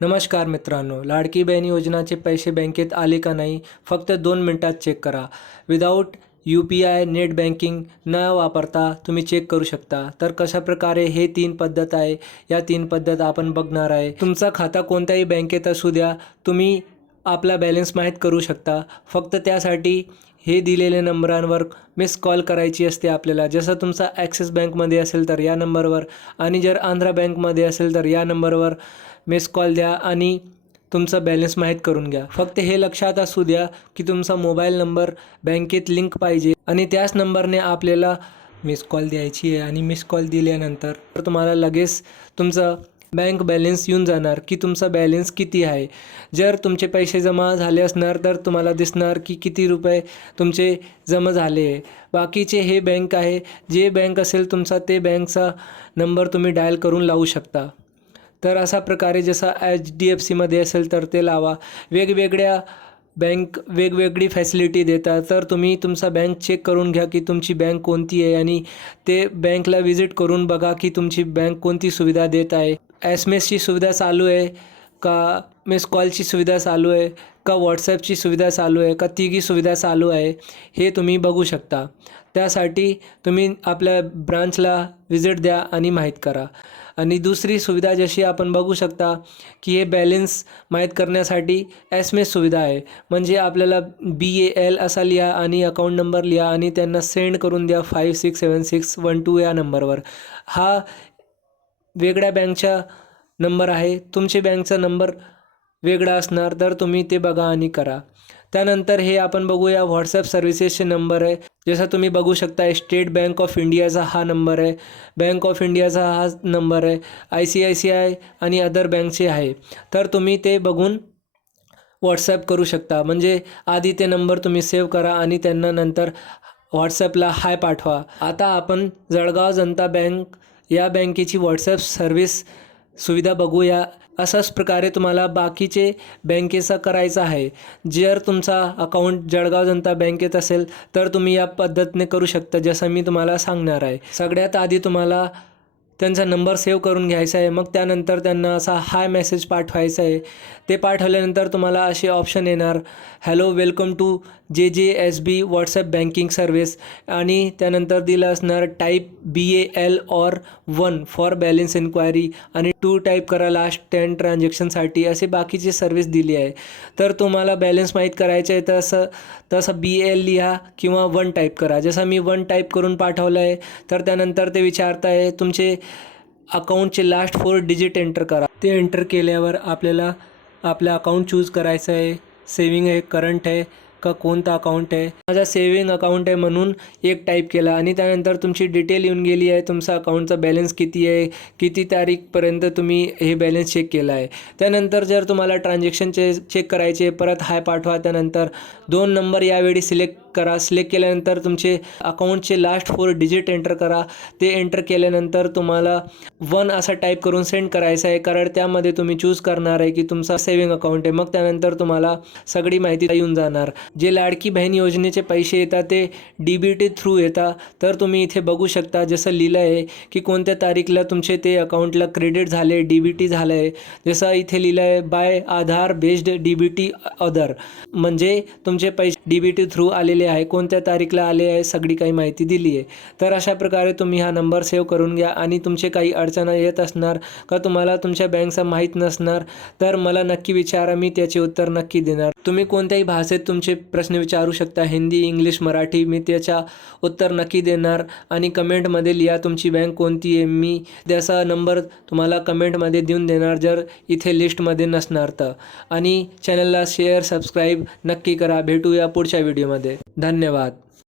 नमस्कार मित्रांनो, लाडकी बहीण योजनाचे पैसे बँकेत आले का नाही फक्त 2 मिनिटात चेक करा. विदाऊट UPI नेट बँकिंग न वापरता तुम्ही चेक करू शकता. तर कशाप्रकारे हे 3 पद्धत आहे, या 3 पद्धत आपण बघणार आहे. तुमचा खाता कोणत्याही बँकेत असू द्या, तुम्ही आपला बॅलन्स माहीत करू शकता. फक्त त्यासाठी हे दिलेल्या नंबरांवर मिस कॉल करायची असते आपल्याला. जसं तुमचा ॲक्सिस बँकमध्ये असेल तर या नंबरवर, आणि जर आंध्रा बँकमध्ये असेल तर या नंबरवर मिस कॉल द्या आणि तुमचा बॅलन्स माहीत करून घ्या. फक्त हे लक्षात असू द्या की तुमचा मोबाईल नंबर बँकेत लिंक पाहिजे आणि त्याच नंबरने आपल्याला मिस कॉल द्यायची आहे. आणि मिस कॉल दिल्यानंतर तुम्हाला लगेच तुमचा बँक बॅलन्स येऊन जाणार की तुमचा बॅलन्स किती आहे. जर तुमचे पैसे जमा झाले असणार तर तुम्हाला दिसणार की किती रुपये तुमचे जमा झाले आहे. बाकीचे हे बँक आहे, जे बँक असेल तुमचा ते बँकचा नंबर तुम्ही डायल करून लावू शकता. तर अशा प्रकारे जसा HDFCमध्ये असेल तर ते लावा. वेगवेगळ्या बँक वेगवेगळी फॅसिलिटी देतात. तर तुम्ही तुमचा बँक चेक करून घ्या की तुमची बँक कोणती आहे आणि ते बँकला व्हिजिट करून बघा की तुमची बँक कोणती सुविधा देत आहे. SMS ची सुविधा चालू आहे का, मिस कॉलची सुविधा चालू आहे का, WhatsAppची सुविधा चालू आहे का, तिघी सुविधा चालू आहे, हे तुम्ही बघू शकता. त्यासाठी तुम्ही आपल्या ब्रांचला व्हिजिट द्या आणि माहीत करा. आणि दुसरी सुविधा जशी आपण बघू शकता की हे बॅलन्स माहीत करण्यासाठी SMS सुविधा आहे. म्हणजे आपल्याला BAL असा लिहा आणि अकाउंट नंबर लिहा आणि त्यांना सेंड करून द्या 567612 या नंबरवर. हा वेगळ्या बँकचा नंबर आहे, तुमच्या बँकचा नंबर वेगळा असणार, तर तुम्ही ते बघा आणि करा. त्यानंतर हे आपण बघूया WhatsApp सर्व्हिसेसचे नंबर आहे. जसं तुम्ही बघू शकता स्टेट बँक ऑफ इंडियाचा हा नंबर आहे, बँक ऑफ इंडियाचा हा नंबर आहे, ICICI आणि अदर बँकचे आहे. तर तुम्ही ते बघून WhatsApp करू शकता. म्हणजे आधी ते नंबर तुम्ही सेव्ह करा आणि त्यांना नंतर WhatsAppला हाय पाठवा. आता आपण जळगाव जनता बँक या बँकेची WhatsApp सर्व्हिस सुविधा बघूया. अशाच प्रकारे तुम्हाला बाकीचे बँकेचा करायचा आहे. जर तुमचा अकाउंट जळगाव जनता बँकेत असेल तर तुम्ही या पद्धतीने करू शकता, जसं मी तुम्हाला सांगणार आहे. सगळ्यात आधी तुम्हाला त्यांचा नंबर सेव्ह करून घ्यायचा आहे. मग त्यानंतर त्यांना असा हाय मेसेज पाठवायचा आहे. ते पाठवल्यानंतर तुम्हाला असे ऑप्शन येणार, hello welcome to JJSB WhatsApp banking service, आणि त्यानंतर दिलं असणार type BAL or 1 for balance enquiry आणि 2 टाईप करा लास्ट 10 ट्रान्झॅक्शनसाठी. असे बाकीची सर्व्हिस दिली आहे. तर तुम्हाला बॅलन्स माहीत करायचं आहे तसं BAL लिहा किंवा 1 टाईप करा. जसं मी 1 टाईप करून पाठवलं आहे, तर त्यानंतर ते विचारत आहे तुमचे अकाउंटचे लास्ट 4 डिजिट एंटर करा. ते एंटर केल्यावर आपल्याला आपलं अकाउंट चूज करायचं आहे. सेविंग आहे, करंट आहे का कोणता अकाउंट आहे. माझा सेविंग अकाउंट आहे म्हणून 1 टाईप केला आणि त्यानंतर तुमची डिटेल येऊन गेली आहे. तुमचा अकाउंटचा बॅलन्स किती आहे, किती तारीखपर्यंत तुम्ही हे बॅलन्स चेक केला आहे. त्यानंतर जर तुम्हाला ट्रान्झॅक्शन चेक करायचे, परत हाय पाठवा. त्यानंतर 2 नंबर यावेळी सिलेक्ट करा. सिलेक्ट केल्यानंतर तुमचे अकाउंटचे लास्ट 4 डिजिट एंटर करा. ते एंटर केल्यानंतर तुम्हाला 1 असा टाईप करून सेंड करायचं आहे, कारण त्यामध्ये तुम्ही चूज करणार आहे की तुमचा सेविंग अकाउंट आहे. मग त्यानंतर तुम्हाला सगळी माहिती येऊन जाणार. जे लाडकी बहीण योजनेचे पैसे येतात ते DBT थ्रू येतात. तर तुम्ही इथे बघू शकता जसं लिहिलं आहे की कोणत्या तारीखला तुमचे ते अकाउंटला क्रेडिट झाले, DBT झालं आहे. जसं इथे लिहिलं आहे बाय आधार बेस्ड DBT अदर, म्हणजे तुमचे पैसे DBT थ्रू आलेले आहे, कोणत्या तारीखला आले आहे सगळी काही माहिती दिली आहे. तर अशा प्रकारे तुम्ही हा नंबर सेव्ह करून घ्या. आणि तुमचे काही अडचण येत असणार का तुम्हाला तुमच्या बँकचा माहीत नसणार तर मला नक्की विचारा, मी त्याचे उत्तर नक्की देणार. तुम्ही कोणत्याही भाषेत तुमचे प्रश्न विचारू शकता, हिंदी, इंग्लिश, मराठी, मी त्याचा उत्तर नक्की देणार. आणि कमेंटमध्ये लिहा तुमची बँक कोणती आहे, मी त्याचा नंबर तुम्हाला कमेंटमध्ये देऊन देणार जर इथे लिस्टमध्ये नसणार तर. आणि चॅनलला शेअर सबस्क्राईब नक्की करा. भेटूया पुढच्या व्हिडिओमध्ये. धन्यवाद.